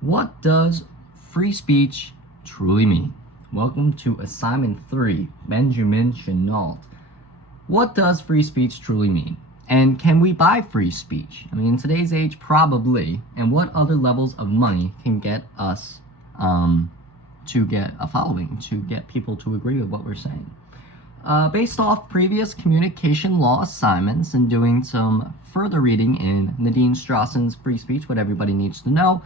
What does free speech truly mean? Welcome to assignment 3, Benjamin Chenault. What does free speech truly mean? And can we buy free speech? I mean, in today's age, probably. And what other levels of money can get us to get a following, to get people to agree with what we're saying? Based off previous communication law assignments and doing some further reading in Nadine Strausson's Free Speech, What Everybody Needs to Know,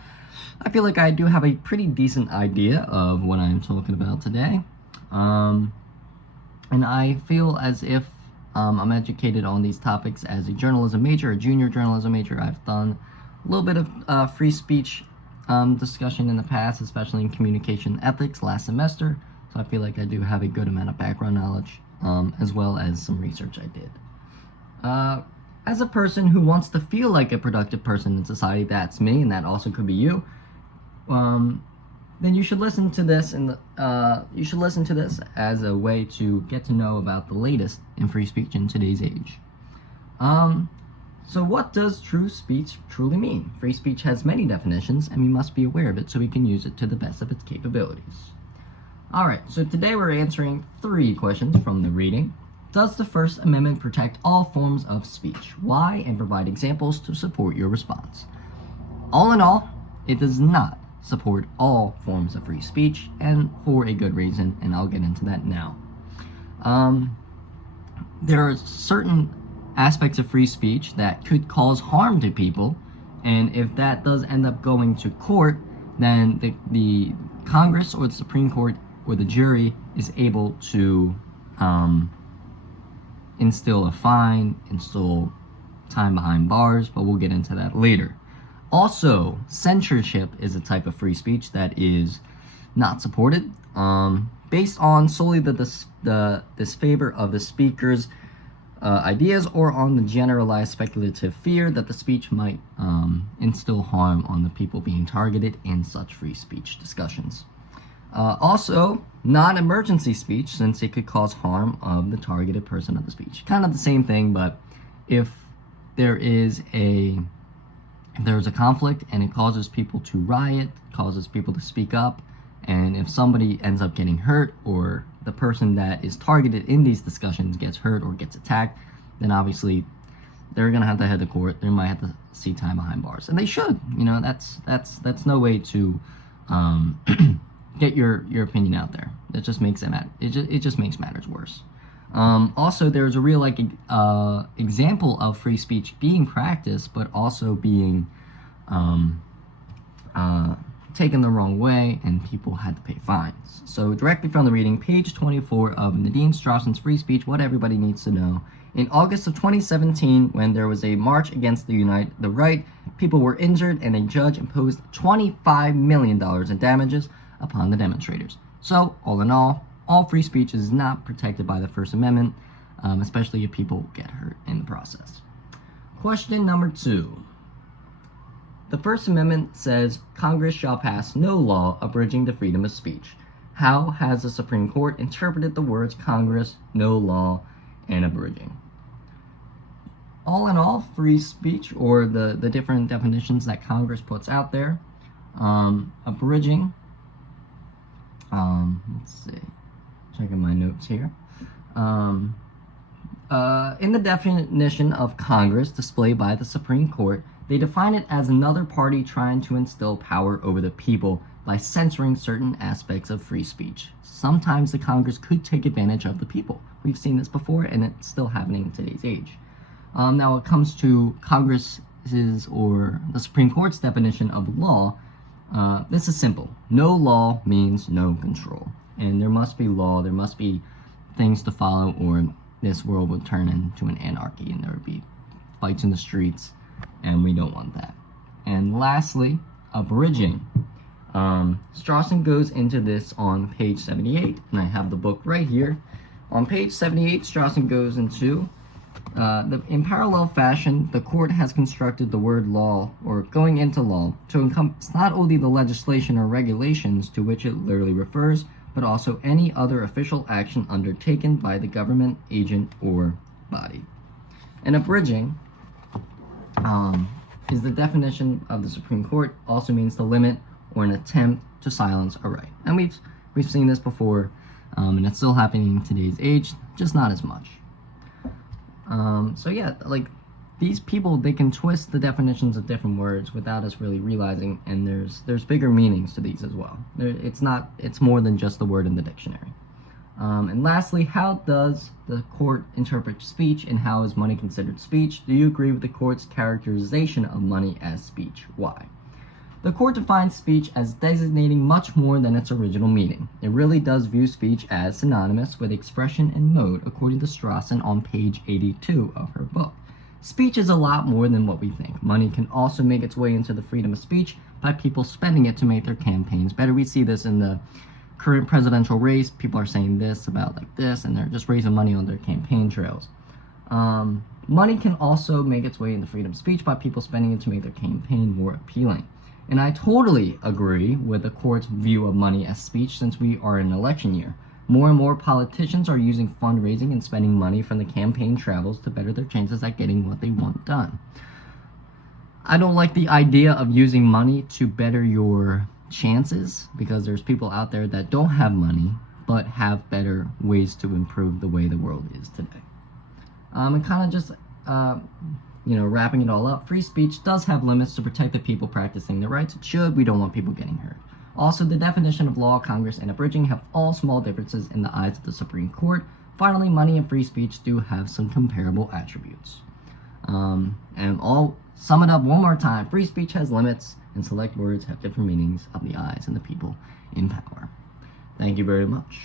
I feel like I do have a pretty decent idea of what I'm talking about today. And I feel as if I'm educated on these topics as a journalism major, a junior journalism major. I've done a little bit of free speech discussion in the past, especially in communication ethics last semester. So I feel like I do have a good amount of background knowledge, as well as some research I did. As a person who wants to feel like a productive person in society, that's me, and that also could be you. Then you should listen to this, and you should listen to this as a way to get to know about the latest in free speech in today's age. So what does true speech truly mean? Free speech has many definitions, and we must be aware of it so we can use it to the best of its capabilities. Alright, so today we're answering 3 questions from the reading. Does the First Amendment protect all forms of speech? Why? And provide examples to support your response. All in all, it does not support all forms of free speech, and for a good reason, and I'll get into that now. There are certain aspects of free speech that could cause harm to people, and if that does end up going to court, then the Congress or the Supreme Court or the jury is able to instill a fine, instill time behind bars, but we'll get into that later. Also, censorship is a type of free speech that is not supported, based on solely the disfavor of the speaker's ideas, or on the generalized speculative fear that the speech might instill harm on the people being targeted in such free speech discussions. Also, non-emergency speech, since it could cause harm of the targeted person of the speech. Kind of the same thing, but if there is a conflict and it causes people to riot, causes people to speak up, and if somebody ends up getting hurt, or the person that is targeted in these discussions gets hurt or gets attacked, then obviously they're gonna have to head to court. They might have to see time behind bars, and they should. You know, that's no way to get your opinion out there. It just makes it just makes matters worse. Also, there's a real example of free speech being practiced, but also being taken the wrong way, and people had to pay fines. So directly from the reading, page 24 of Nadine Strausson's Free Speech, What Everybody Needs to Know. In August of 2017, when there was a march against the right, people were injured, and a judge imposed $25 million in damages upon the demonstrators. So, all in all free speech is not protected by the First Amendment, especially if people get hurt in the process. Question number 2. The First Amendment says Congress shall pass no law abridging the freedom of speech. How has the Supreme Court interpreted the words Congress, no law, and abridging? All in all, free speech, or the different definitions that Congress puts out there, abridging, let's see, checking my notes here. In the definition of Congress displayed by the Supreme Court, they define it as another party trying to instill power over the people by censoring certain aspects of free speech. Sometimes the Congress could take advantage of the people. We've seen this before, and it's still happening in today's age. Now, when it comes to Congress's or the Supreme Court's definition of law, this is simple. No law means no control. And there must be law, there must be things to follow, or this world would turn into an anarchy, and there would be fights in the streets, and we don't want that. And lastly, abridging. Strausson goes into this on page 78, and I have the book right here. On page 78, Strausson goes into, in parallel fashion, the court has constructed the word law, or going into law, to encompass not only the legislation or regulations to which it literally refers, but also any other official action undertaken by the government, agent, or body. And abridging is the definition of the Supreme Court, also means to limit or an attempt to silence a right. And we've seen this before, and it's still happening in today's age, just not as much. So yeah, like these people, they can twist the definitions of different words without us really realizing, and there's bigger meanings to these as well. It's more than just the word in the dictionary. And lastly, how does the court interpret speech, and how is money considered speech? Do you agree with the court's characterization of money as speech? Why? The court defines speech as designating much more than its original meaning. It really does view speech as synonymous with expression and mode, according to Strawson on page 82 of her book. Speech is a lot more than what we think. Money can also make its way into the freedom of speech by people spending it to make their campaigns better. We see this in the current presidential race. People are saying this about like this, and they're just raising money on their campaign trails. Money can also make its way into freedom of speech by people spending it to make their campaign more appealing. And I totally agree with the court's view of money as speech, since we are in an election year. More and more politicians are using fundraising and spending money from the campaign travels to better their chances at getting what they want done. I don't like the idea of using money to better your chances, because there's people out there that don't have money but have better ways to improve the way the world is today. And kind of just wrapping it all up, free speech does have limits to protect the people practicing their rights. It should. We don't want people getting hurt. Also, the definition of law, Congress, and abridging have all small differences in the eyes of the Supreme Court. Finally, money and free speech do have some comparable attributes. And I'll sum it up one more time. Free speech has limits, and select words have different meanings of the eyes and the people in power. Thank you very much.